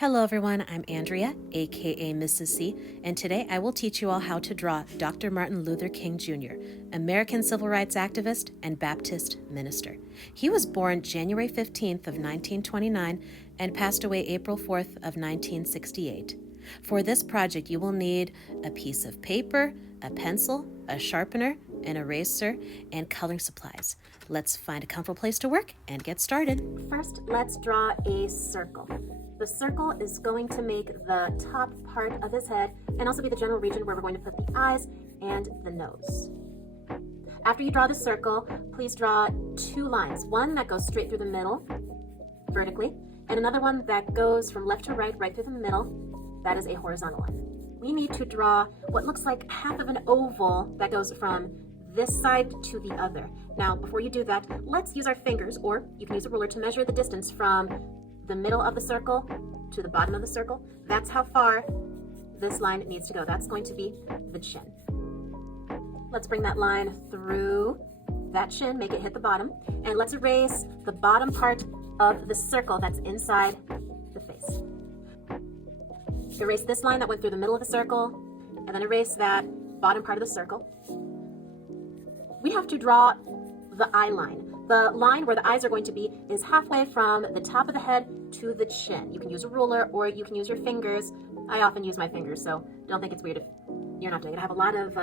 Hello everyone, I'm Andrea, aka Mrs. C, and today I will teach you all how to draw Dr. Martin Luther King Jr., American civil rights activist and Baptist minister. He was born January 15th of 1929 and passed away April 4th of 1968. For this project, you will need a piece of paper, a pencil, a sharpener, an eraser, and coloring supplies. Let's find a comfortable place to work and get started. First, let's draw a circle. The circle is going to make the top part of his head and also be the general region where we're going to put the eyes and the nose. After you draw the circle, please draw two lines. One that goes straight through the middle, vertically, and another one that goes from left to right, right through the middle. That is a horizontal line. We need to draw what looks like half of an oval that goes from this side to the other. Now, before you do that, let's use our fingers, or you can use a ruler to measure the distance from the middle of the circle to the bottom of the circle. That's how far this line needs to go. That's going to be the chin. Let's bring that line through that chin, make it hit the bottom, and let's erase the bottom part of the circle that's inside the face. Erase this line that went through the middle of the circle, and then erase that bottom part of the circle. We have to draw the eye line. The line where the eyes are going to be is halfway from the top of the head to the chin. You can use a ruler or you can use your fingers. I often use my fingers, so don't think it's weird if you're not doing it. I have a lot of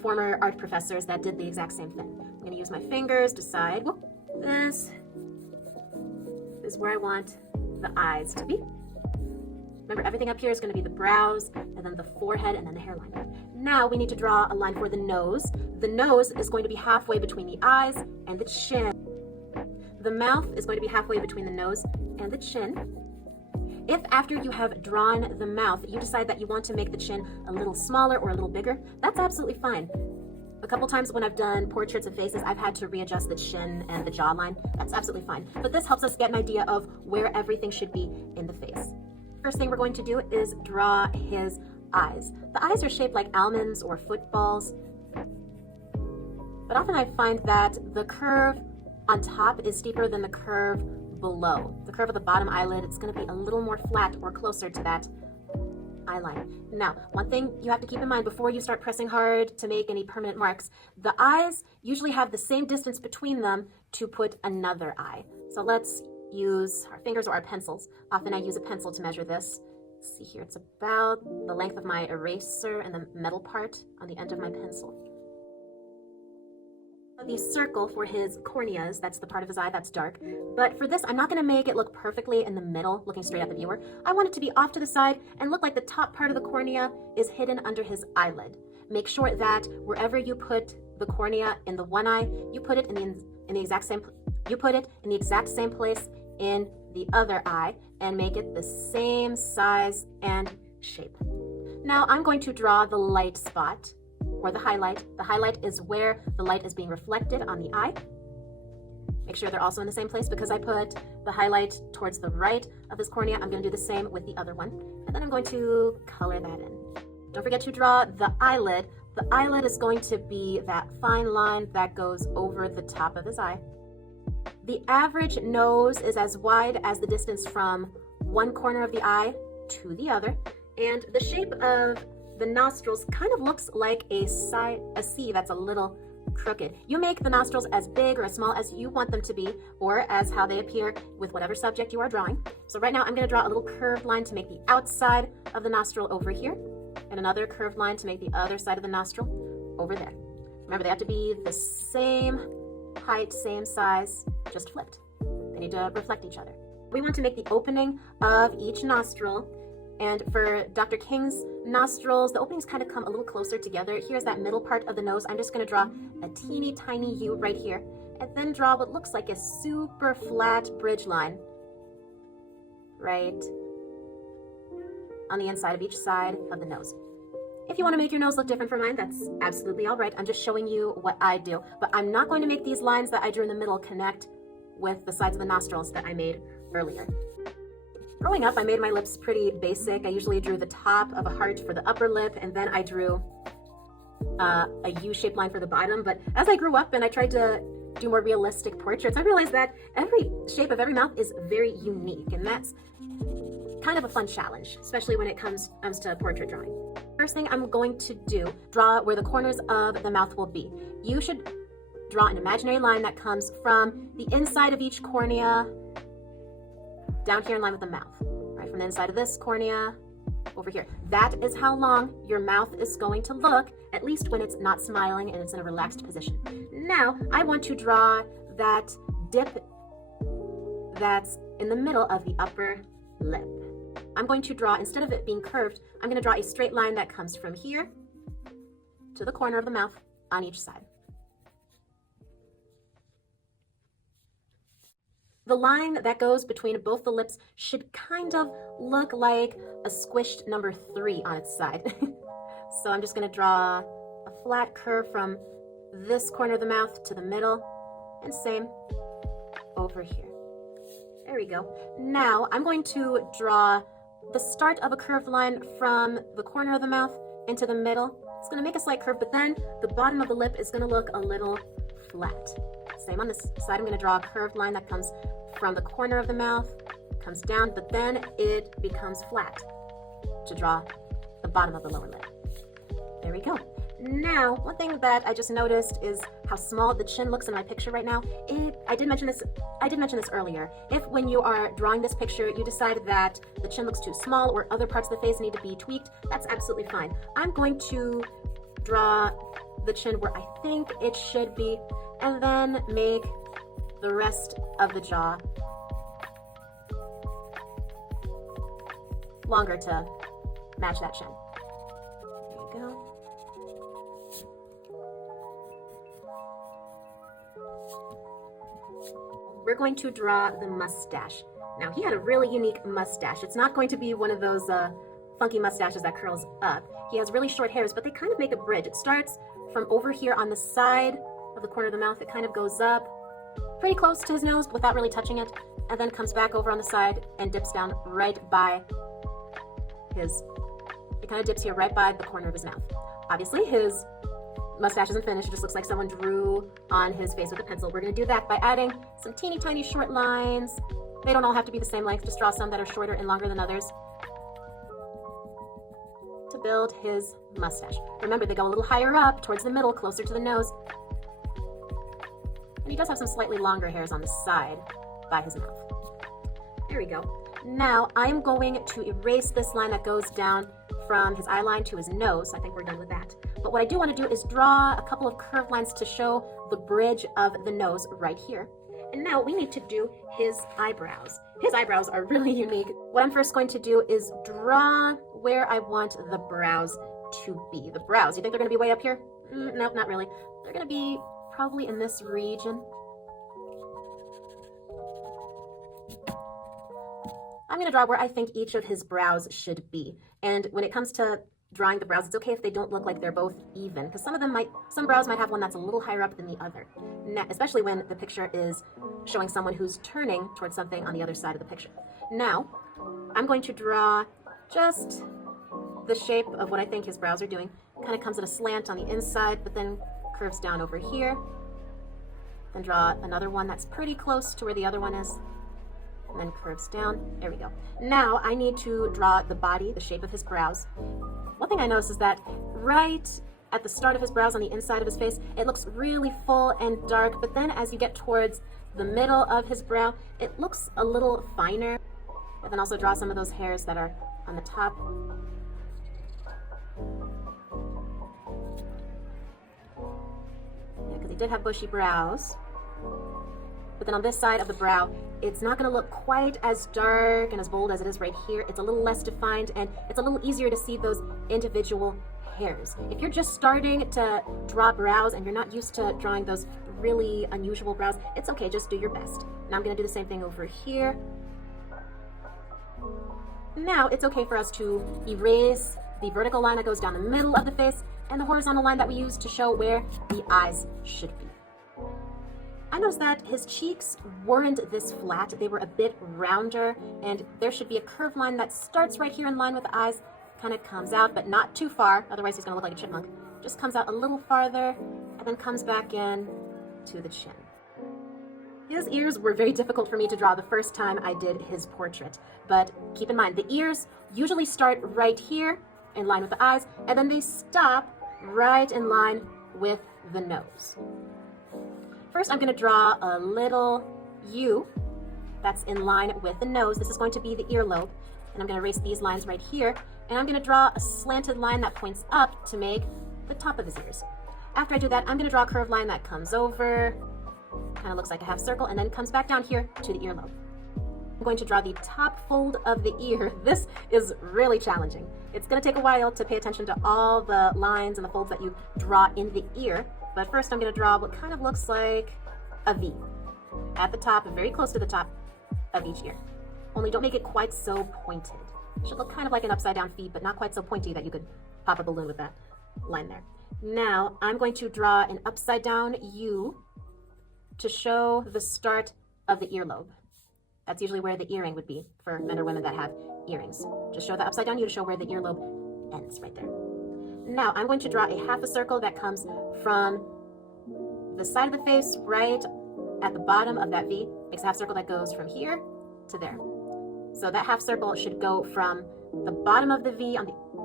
former art professors that did the exact same thing. I'm going to use my fingers, decide, this is where I want the eyes to be. Remember, everything up here is going to be the brows, and then the forehead, and then the hairline. Now we need to draw a line for the nose. The nose is going to be halfway between the eyes and the chin. The mouth is going to be halfway between the nose and the chin. If after you have drawn the mouth, you decide that you want to make the chin a little smaller or a little bigger, that's absolutely fine. A couple times when I've done portraits of faces, I've had to readjust the chin and the jawline. That's absolutely fine. But this helps us get an idea of where everything should be in the face. First thing we're going to do is draw his eyes. The eyes are shaped like almonds or footballs, but often I find that the curve on top is steeper than the curve below. The curve of the bottom eyelid, it's going to be a little more flat or closer to that eye line. Now, one thing you have to keep in mind before you start pressing hard to make any permanent marks, the eyes usually have the same distance between them to put another eye. So let's use our fingers or our pencils. Often I use a pencil to measure this. Let's see here, it's about the length of my eraser and the metal part on the end of my pencil. The circle for his corneas, that's the part of his eye that's dark. But for this, I'm not going to make it look perfectly in the middle, looking straight at the viewer. I want it to be off to the side and look like the top part of the cornea is hidden under his eyelid. Make sure that wherever you put the cornea in the one eye, you put it in the exact same place in the other eye and make it the same size and shape. Now I'm going to draw the light spot or the highlight. The highlight is where the light is being reflected on the eye. Make sure they're also in the same place because I put the highlight towards the right of this cornea. I'm going to do the same with the other one. And then I'm going to color that in. Don't forget to draw the eyelid. The eyelid is going to be that fine line that goes over the top of his eye. The average nose is as wide as the distance from one corner of the eye to the other, and the shape of the nostrils kind of looks like a C that's a little crooked. You make the nostrils as big or as small as you want them to be, or as how they appear with whatever subject you are drawing. So right now I'm going to draw a little curved line to make the outside of the nostril over here, and another curved line to make the other side of the nostril over there. Remember, they have to be the same height, same size, just flipped. They need to reflect each other. We want to make the opening of each nostril, and for Dr. King's nostrils, the openings kind of come a little closer together. Here's that middle part of the nose. I'm just going to draw a teeny tiny U right here, and then draw what looks like a super flat bridge line right on the inside of each side of the nose. If you want to make your nose look different from mine, that's absolutely all right. I'm just showing you what I do. But I'm not going to make these lines that I drew in the middle connect with the sides of the nostrils that I made earlier. Growing up, I made my lips pretty basic. I usually drew the top of a heart for the upper lip, and then I drew a U-shaped line for the bottom. But as I grew up and I tried to do more realistic portraits, I realized that every shape of every mouth is very unique, and that's kind of a fun challenge, especially when it comes to portrait drawing. First thing I'm going to do, draw where the corners of the mouth will be. You should draw an imaginary line that comes from the inside of each cornea down here in line with the mouth, right? From the inside of this cornea over here. That is how long your mouth is going to look, at least when it's not smiling and it's in a relaxed position. Now, I want to draw that dip that's in the middle of the upper lip. I'm going to draw, instead of it being curved, I'm going to draw a straight line that comes from here to the corner of the mouth on each side. The line that goes between both the lips should kind of look like a squished number 3 on its side. So I'm just going to draw a flat curve from this corner of the mouth to the middle, and same over here. There we go. Now I'm going to draw the start of a curved line from the corner of the mouth into the middle. It's going to make a slight curve, but then the bottom of the lip is going to look a little flat. Same on this side. I'm going to draw a curved line that comes from the corner of the mouth, comes down, but then it becomes flat to draw the bottom of the lower lip. There we go. Now, one thing that I just noticed is how small the chin looks in my picture right now. I did mention this earlier. If when you are drawing this picture, you decide that the chin looks too small or other parts of the face need to be tweaked, that's absolutely fine. I'm going to draw the chin where I think it should be, and then make the rest of the jaw longer to match that chin. There you go. We're going to draw the mustache. Now, he had a really unique mustache. It's not going to be one of those funky mustaches that curls up. He has really short hairs, but they kind of make a bridge. It starts from over here on the side of the corner of the mouth. It kind of goes up pretty close to his nose without really touching it, and then comes back over on the side and dips down right by it kind of dips here right by the corner of his mouth. Obviously, his mustache isn't finished. It just looks like someone drew on his face with a pencil. We're going to do that by adding some teeny tiny short lines. They don't all have to be the same length. Just draw some that are shorter and longer than others to build his mustache. Remember, they go a little higher up towards the middle, closer to the nose. And he does have some slightly longer hairs on the side by his mouth. There we go. Now I'm going to erase this line that goes down from his eye line to his nose. I think we're done with that. But what I do want to do is draw a couple of curved lines to show the bridge of the nose right here. And now we need to do his eyebrows. His eyebrows are really unique. What I'm first going to do is draw where I want the brows to be. The brows, you think they're going to be way up here? No, not really. They're going to be probably in this region. I'm going to draw where I think each of his brows should be. And when it comes to drawing the brows, it's okay if they don't look like they're both even, because some brows might have one that's a little higher up than the other, especially when the picture is showing someone who's turning towards something on the other side of the picture. Now, I'm going to draw just the shape of what I think his brows are doing. It kind of comes at a slant on the inside, but then curves down over here. Then draw another one that's pretty close to where the other one is, and then curves down. There we go. Now I need to draw the body, the shape of his brows. One thing I noticed is that right at the start of his brows on the inside of his face, it looks really full and dark, but then as you get towards the middle of his brow, it looks a little finer. And then also draw some of those hairs that are on the top. Yeah, because he did have bushy brows. But then on this side of the brow, it's not going to look quite as dark and as bold as it is right here. It's a little less defined, and it's a little easier to see those individual hairs. If you're just starting to draw brows and you're not used to drawing those really unusual brows, it's okay, just do your best. Now I'm going to do the same thing over here. Now it's okay for us to erase the vertical line that goes down the middle of the face and the horizontal line that we use to show where the eyes should be. I noticed that his cheeks weren't this flat. They were a bit rounder, and there should be a curved line that starts right here in line with the eyes, kind of comes out, but not too far, otherwise he's going to look like a chipmunk. Just comes out a little farther, and then comes back in to the chin. His ears were very difficult for me to draw the first time I did his portrait. But keep in mind, the ears usually start right here in line with the eyes, and then they stop right in line with the nose. First, I'm going to draw a little U that's in line with the nose. This is going to be the earlobe, and I'm going to erase these lines right here, and I'm going to draw a slanted line that points up to make the top of his ears. After I do that, I'm going to draw a curved line that comes over, kind of looks like a half circle, and then comes back down here to the earlobe. I'm going to draw the top fold of the ear. This is really challenging. It's going to take a while to pay attention to all the lines and the folds that you draw in the ear, but first I'm going to draw what kind of looks like a V at the top, very close to the top of each ear. Only don't make it quite so pointed. It should look kind of like an upside down V, but not quite so pointy that you could pop a balloon with that line there. Now I'm going to draw an upside down U to show the start of the earlobe. That's usually where the earring would be for men or women that have earrings. Just show the upside down U to show where the earlobe ends right there. Now I'm going to draw a half a circle that comes from the side of the face right at the bottom of that V. Makes a half circle that goes from here to there. So that half circle should go from the bottom of the V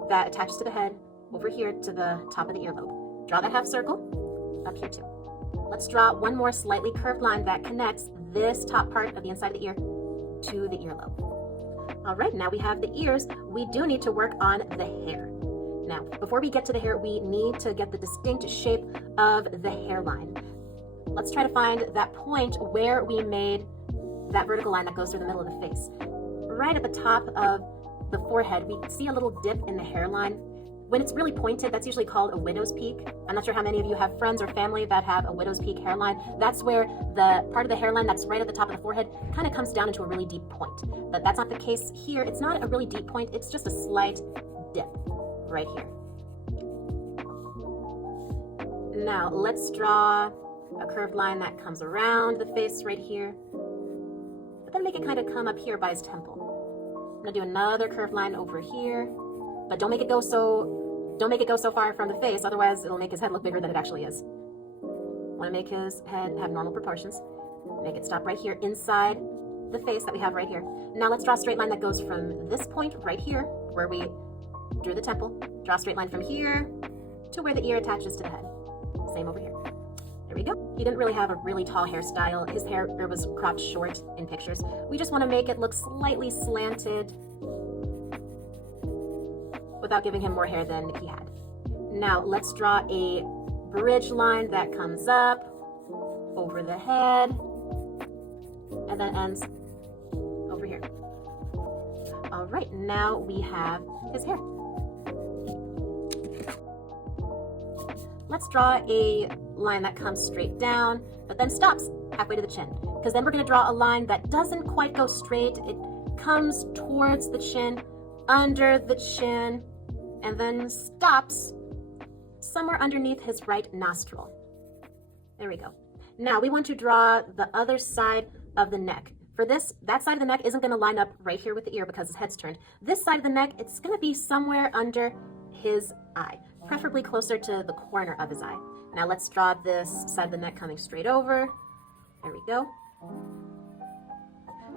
that attaches to the head over here to the top of the earlobe. Draw that half circle up here too. Let's draw one more slightly curved line that connects this top part of the inside of the ear to the earlobe. All right, now we have the ears. We do need to work on the hair. Now, before we get to the hair, we need to get the distinct shape of the hairline. Let's try to find that point where we made that vertical line that goes through the middle of the face. Right at the top of the forehead, we see a little dip in the hairline. When it's really pointed, that's usually called a widow's peak. I'm not sure how many of you have friends or family that have a widow's peak hairline. That's where the part of the hairline that's right at the top of the forehead kind of comes down into a really deep point. But that's not the case here. It's not a really deep point. It's just a slight dip right here. Now let's draw a curved line that comes around the face right here, but then make it kind of come up here by his temple. I'm gonna do another curved line over here, but don't make it go so far from the face, otherwise it'll make his head look bigger than it actually is. Want to make his head have normal proportions. Make it stop right here inside the face that we have right here. Now let's draw a straight line that goes from this point right here, where we drew the temple. Draw a straight line from here to where the ear attaches to the head. Same over here. There we go. He didn't really have a really tall hairstyle. His hair was cropped short in pictures. We just want to make it look slightly slanted without giving him more hair than he had. Now let's draw a bridge line that comes up over the head and then ends over here. All right, now we have his hair. Let's draw a line that comes straight down, but then stops halfway to the chin, because then we're going to draw a line that doesn't quite go straight. It comes towards the chin, under the chin, and then stops somewhere underneath his right nostril. There we go. Now we want to draw the other side of the neck. For this, that side of the neck isn't going to line up right here with the ear because his head's turned. This side of the neck, it's going to be somewhere under his eye, preferably closer to the corner of his eye. Now let's draw this side of the neck coming straight over. There we go.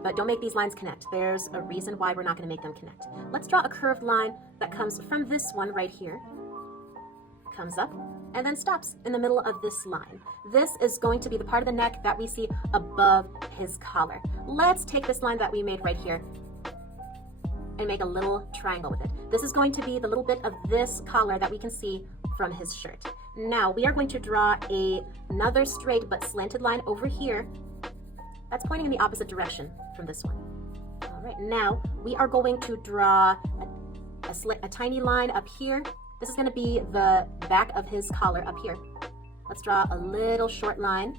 But don't make these lines connect. There's a reason why we're not going to make them connect. Let's draw a curved line that comes from this one right here, comes up, and then stops in the middle of this line. This is going to be the part of the neck that we see above his collar. Let's take this line that we made right here and make a little triangle with it. This is going to be the little bit of this collar that we can see from his shirt. Now we are going to draw another straight but slanted line over here that's pointing in the opposite direction from this one. All right, now we are going to draw a tiny line up here. This is going to be the back of his collar up here. Let's draw a little short line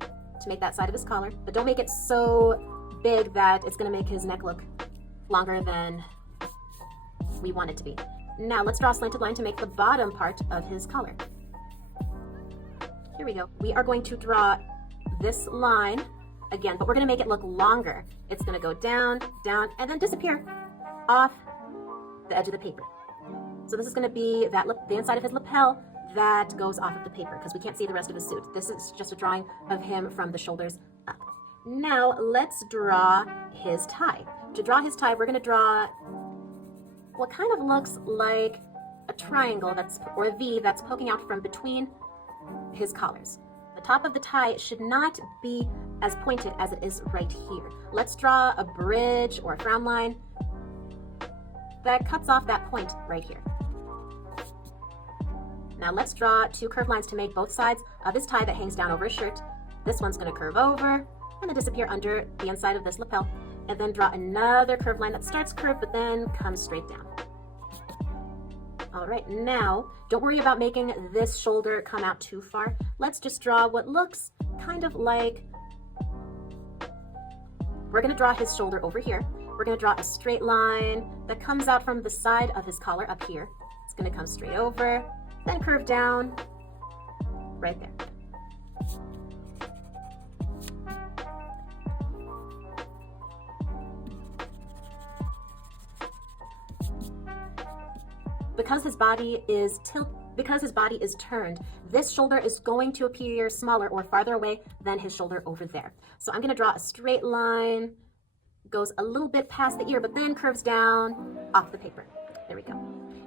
to make that side of his collar, but don't make it so big that it's going to make his neck look longer than we want it to be. Now let's draw a slanted line to make the bottom part of his collar. Here we go. We are going to draw this line again, but we're going to make it look longer. It's going to go down, down, and then disappear off the edge of the paper. So this is going to be the inside of his lapel that goes off of the paper because we can't see the rest of his suit. This is just a drawing of him from the shoulders Now let's draw his tie. To draw his tie, we're going to draw what kind of looks like a triangle or a V that's poking out from between his collars. The top of the tie should not be as pointed as it is right here. Let's draw a bridge or a frown line that cuts off that point right here. Now let's draw two curved lines to make both sides of his tie that hangs down over his shirt. This one's going to curve over and then disappear under the inside of this lapel, and then draw another curved line that starts curved but then comes straight down. All right, now don't worry about making this shoulder come out too far. Let's just draw what looks kind of like, we're going to draw his shoulder over here. We're going to draw a straight line that comes out from the side of his collar up here. It's going to come straight over, then curve down right there. Because his body is turned, this shoulder is going to appear smaller or farther away than his shoulder over there. So I'm going to draw a straight line, goes a little bit past the ear, but then curves down off the paper. There we go.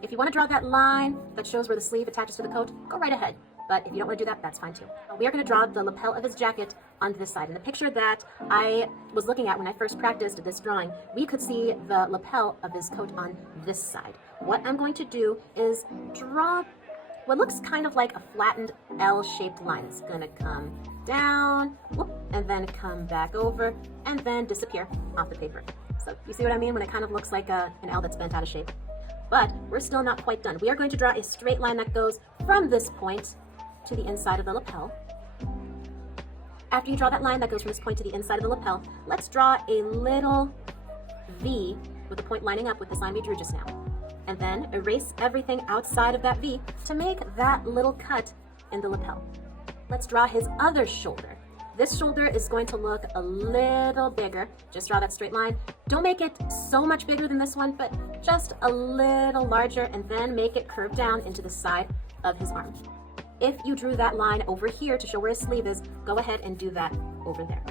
If you want to draw that line that shows where the sleeve attaches to the coat, go right ahead. But if you don't want to do that, that's fine too. We are going to draw the lapel of his jacket on this side. In the picture that I was looking at when I first practiced this drawing, we could see the lapel of his coat on this side. What I'm going to do is draw what looks kind of like a flattened L-shaped line. It's going to come down, whoop, and then come back over, and then disappear off the paper. So you see what I mean when it kind of looks like an L that's bent out of shape? But we're still not quite done. We are going to draw a straight line that goes from this point to the inside of the lapel. After you draw that line that goes from this point to the inside of the lapel, let's draw a little V with the point lining up with this line we drew just now. And then erase everything outside of that V to make that little cut in the lapel. Let's draw his other shoulder. This shoulder is going to look a little bigger. Just draw that straight line. Don't make it so much bigger than this one, but just a little larger, and then make it curve down into the side of his arm. If you drew that line over here to show where his sleeve is, go ahead and do that over there.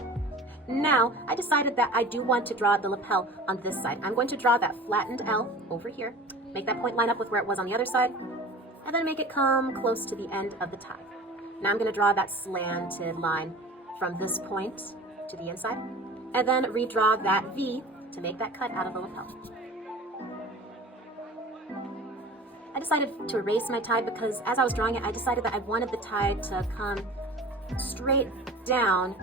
Now, I decided that I do want to draw the lapel on this side. I'm going to draw that flattened L over here, make that point line up with where it was on the other side, and then make it come close to the end of the tie. Now I'm going to draw that slanted line from this point to the inside, and then redraw that V to make that cut out of the lapel. I decided to erase my tie because as I was drawing it, I decided that I wanted the tie to come straight down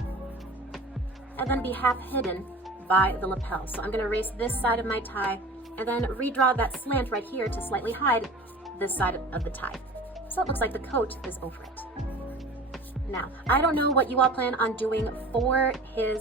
and then be half hidden by the lapel. So I'm going to erase this side of my tie and then redraw that slant right here to slightly hide this side of the tie. So it looks like the coat is over it. Now, I don't know what you all plan on doing for his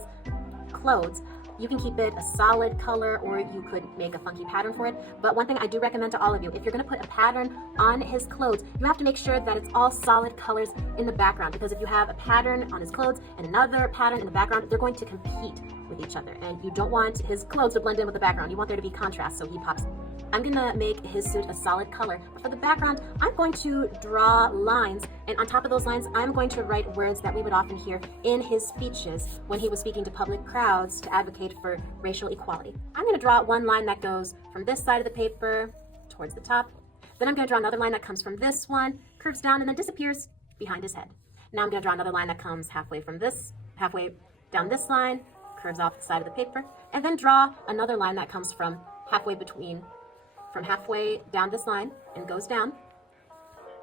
clothes. You can keep it a solid color or you could make a funky pattern for it. But one thing I do recommend to all of you, if you're going to put a pattern on his clothes, you have to make sure that it's all solid colors in the background, because if you have a pattern on his clothes and another pattern in the background, they're going to compete with each other. And you don't want his clothes to blend in with the background. You want there to be contrast so he pops. I'm going to make his suit a solid color. But for the background, I'm going to draw lines, and on top of those lines, I'm going to write words that we would often hear in his speeches when he was speaking to public crowds to advocate for racial equality. I'm going to draw one line that goes from this side of the paper towards the top. Then I'm going to draw another line that comes from this one, curves down, and then disappears behind his head. Now I'm going to draw another line that comes halfway down this line, curves off the side of the paper, and then draw another line that comes from halfway down this line and goes down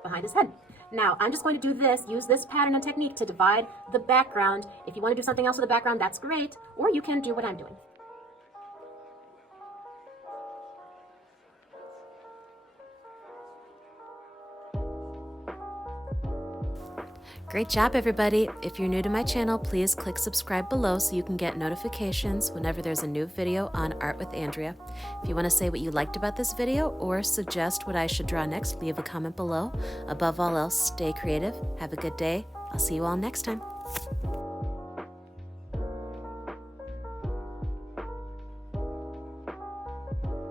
behind his head. Now, I'm just going to do this, use this pattern and technique to divide the background. If you want to do something else with the background, that's great, or you can do what I'm doing. Great job, everybody. If you're new to my channel, please click subscribe below so you can get notifications whenever there's a new video on Art with Andrea. If you want to say what you liked about this video or suggest what I should draw next, leave a comment below. Above all else, stay creative. Have a good day. I'll see you all next time.